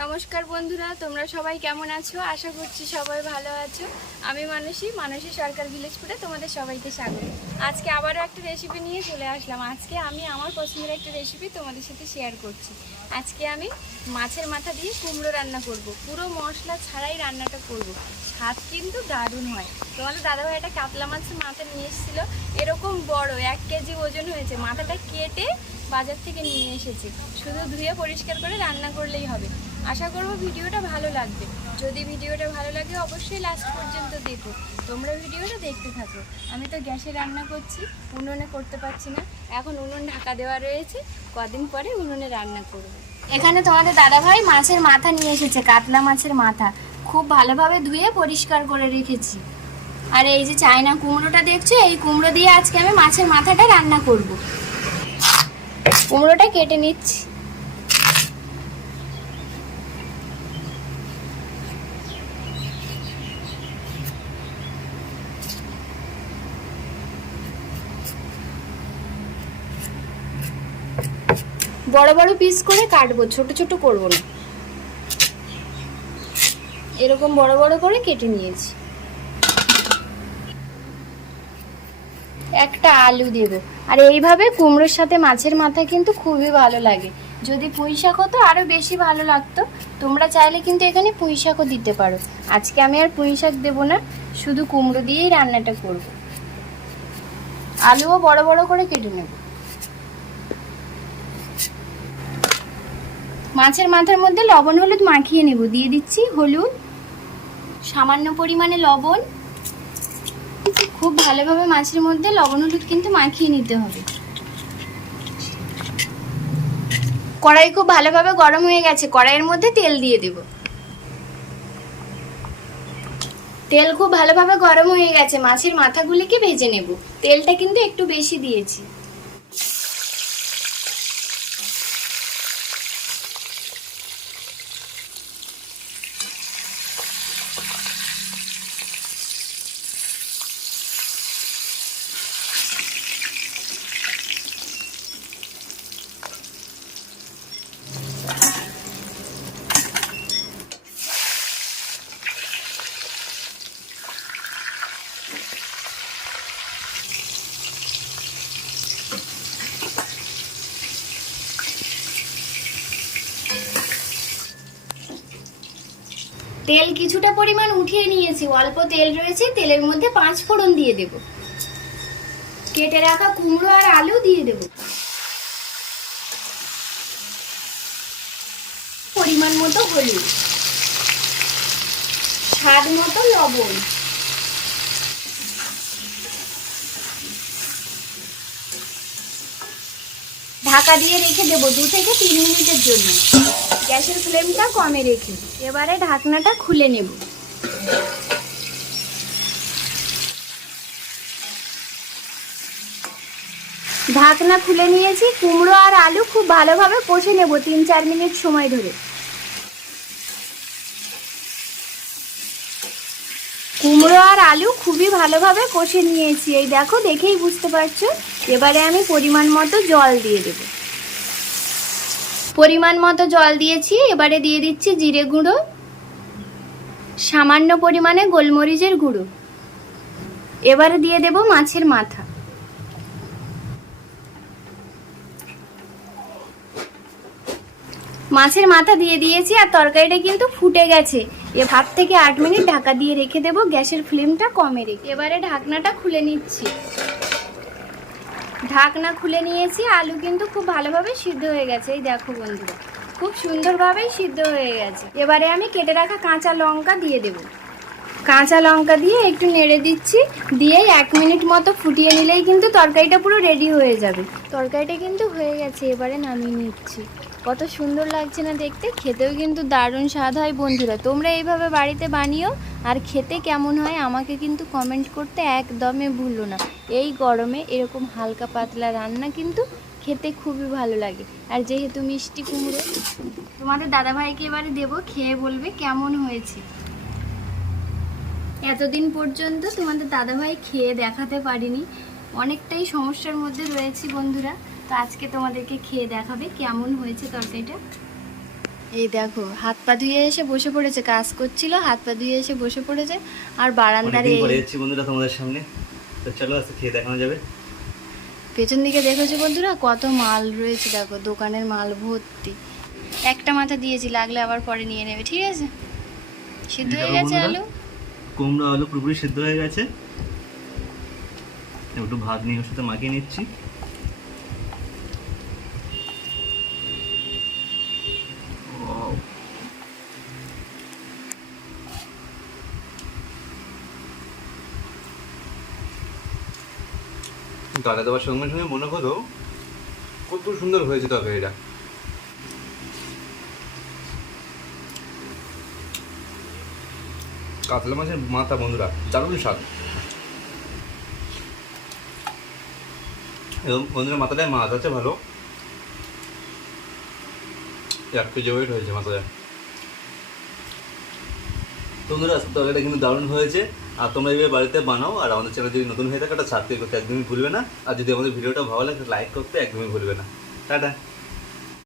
নমস্কার বন্ধুরা, তোমরা সবাই কেমন আছো? আশা করছি সবাই ভালো আছো। আমি মানসী মানসী সরকার ভিলেজপুরে তোমাদের সবাইকে স্বাগত। আজকে আবারও একটা রেসিপি নিয়ে চলে আসলাম। আজকে আমি আমার পছন্দের একটা রেসিপি তোমাদের সাথে শেয়ার করছি। আজকে আমি মাছের মাথা দিয়ে কুমড়ো রান্না করব। পুরো মশলা ছাড়াই রান্নাটা করব। স্বাদ কিন্তু দারুণ হয়। তোমাদের দাদাভাই একটা কাতলা মাছের মাথা নিয়ে এসেছিল। এরকম বড়, এক কেজি ওজন হয়েছে। মাথাটা কেটে বাজার থেকে নিয়ে এসেছি। শুধু ধুয়ে পরিষ্কার করে রান্না করলেই হবে। আশা করব ভিডিওটা ভালো লাগবে। যদি ভিডিওটা ভালো লাগে, অবশ্যই লাস্ট পর্যন্ত দেখো। তোমরা ভিডিওটা দেখতে থাকো। আমি তো গ্যাসে রান্না করছি, উনুনে করতে পারছি না। এখন উনুন ঢাকা দেওয়া রয়েছে। কদিন পরে উনুনে রান্না করব। এখানে তোমাদের দাদাভাই মাছের মাথা নিয়ে এসেছে, কাতলা মাছের মাথা। খুব ভালোভাবে ধুয়ে পরিষ্কার করে রেখেছি। আর এই যে চায়না কুমড়োটা দেখছ? এই কুমড়ো দিয়ে আজকে আমি মাছের মাথাটা রান্না করব। কুমড়োটা কেটে নিচ্ছি। বড় বড় পিস করে কাটবো, ছোট ছোট করব না। এরকম বড় বড় করে কেটে নিয়েছি। একটা আলু দেবো। আর এইভাবে কুমড়োর সাথে মাছের মাথা কিন্তু খুবই ভালো লাগে। যদি পুঁই শাক হতো আরও বেশি ভালো লাগতো। তোমরা চাইলে কিন্তু এখানে পুঁই শাকও দিতে পারো। আজকে আমি আর পুঁই শাক দেবো না, শুধু কুমড়ো দিয়েই রান্নাটা করব। আলুও বড় বড় করে কেটে নেব। মাছের মাথার মধ্যে লবণ, হলুদ মাখিয়ে নেব। দিয়ে দিচ্ছি হলুদ, সামান্য পরিমাণে লবণ। খুব ভালোভাবে মাছের মধ্যে লবণ, হলুদ কিন্তু মাখিয়ে নিতে হবে। কড়াই খুব ভালোভাবে গরম হয়ে গেছে। কড়াইয়ের মধ্যে তেল দিয়ে দেব। তেল খুব ভালোভাবে গরম হয়ে গেছে। মাছের মাথাগুলিকে ভেজে নেব। তেলটা কিন্তু একটু বেশি দিয়েছি। তেল কিছুটা পরিমাণ উঠিয়ে নিয়েছি। অল্প তেল রয়েছে, তেলের মধ্যে পাঁচ ফোড়ন দিয়ে দেব। কেটে রাখা কুমড়ো আর আলু দিয়ে দেব। পরিমাণ মতো হলুদ। স্বাদ মতো লবণ। ঢাকা দিয়ে রেখে দেবো দু থেকে তিন মিনিটের জন্য। গ্যাসের ফ্লেমটা কমে রেখে এবারে ঢাকনাটা খুলে নেব। ঢাকনা খুলে নিয়েছি, কুমড়ো আর আলু খুব ভালোভাবে কষে নেব তিন চার মিনিট সময় ধরে। কুমড়ো আর আলু খুবই ভালোভাবে কষে নিয়েছি, এই দেখো দেখেই বুঝতে পারছ। এবারে আমি পরিমাণ মতো জল দিয়ে দেবো। পরিমাণ মতো জল দিয়েছি, এবারে দিয়ে দিচ্ছি জিরে গুঁড়ো, সামান্য পরিমাণে গোলমরিচের গুঁড়ো। এবারে দিয়ে দেব মাছের মাথা। মাছের মাথা দিয়ে দিয়েছি আর তরকারিটা কিন্তু ফুটে গেছে। এ ভাত থেকে আট মিনিট ঢাকা দিয়ে রেখে দেব, গ্যাসের ফ্লেমটা কমে রেখে। এবারে ঢাকনাটা খুলে নিচ্ছি। ঢাকনা খুলে নিয়েছি, আলু কিন্তু খুব ভালোভাবে সিদ্ধ হয়ে গেছে। এই দেখো বন্ধুরা, খুব সুন্দরভাবেই সিদ্ধ হয়ে গেছে। এবারে আমি কেটে রাখা কাঁচা লঙ্কা দিয়ে দেব। কাঁচা লঙ্কা দিয়ে একটু নেড়ে দিচ্ছি দিয়ে এক মিনিট মতো ফুটিয়ে নিলেই কিন্তু তরকারিটা পুরো রেডি হয়ে যাবে। তরকারিটা কিন্তু হয়ে গেছে, এবারে নামিয়ে নিচ্ছি। কত সুন্দর লাগছে না দেখতে, খেতেও কিন্তু দারুণ স্বাদ হয় বন্ধুরা। তোমরা এইভাবে বাড়িতে বানিও আর খেতে কেমন হয় আমাকে কিন্তু কমেন্ট করতে একদমই ভুলো না। এই গরমে এরকম হালকা পাতলা রান্না কিন্তু খেতে খুবই ভালো লাগে। আর যেহেতু মিষ্টি কুমড়ো, তোমাদের দাদাভাইকে এবারে দেবো, খেয়ে বলবে কেমন হয়েছে। এতদিন পর্যন্ত তোমাদের দাদাভাই খেয়ে দেখাতে পারিনি। অনেকটাই সমস্যার মধ্যে রয়েছি বন্ধুরা। তো আজকে তোমাদেরকে খেয়ে দেখাবে কেমন হয়েছে তরকারিটা। এই দেখো হাত পা ধুয়ে এসে বসে পড়েছে কাজ করছিল হাত পা ধুয়ে এসে বসে পড়েছে আর বারান্দার এই পরে বন্ধুরা তোমাদের সামনে। তো চলো আজকে খেয়ে দেখানো যাবে। পেছন দিকে দেখেছ বন্ধুরা? কত মাল রয়েছে দেখো দোকানের মাল ভর্তি। একটা মাথা দিয়েছি লাগলে আবার পরে নিয়ে নেবে ঠিক আছে? সিদ্ধ হয়ে গেছে আলু? কুমড়ো আলু পুরোপুরি সিদ্ধ হয়ে গেছে। একটু ভাত নিয়ে ওর সাথে মাখিয়ে নিচ্ছি। গালে দেওয়ার সঙ্গে সঙ্গে মনে হলো কত সুন্দর হয়েছে তবে তরকারিটা। কাতলা মাছের মাথা বন্ধুরা, দারুণ স্বাদ। এবং বন্ধুরা, মাথাটায় মাছ আছে ভালো। এক কেজি ওয়েট হয়েছে মাথায় আজকে তরকারিটা কিন্তু দারুণ হয়েছে। আর তোমরা এইভাবে বাড়িতে বানাও, আর আমাদের চ্যানেল যদি নতুন হয়ে থাকে একটা সাবস্ক্রাইব করতে একদমই ভুলবে না। আর যদি আমাদের ভিডিওটা ভালো লাগে লাইক করতে একদমই ভুলবে না। টাটা।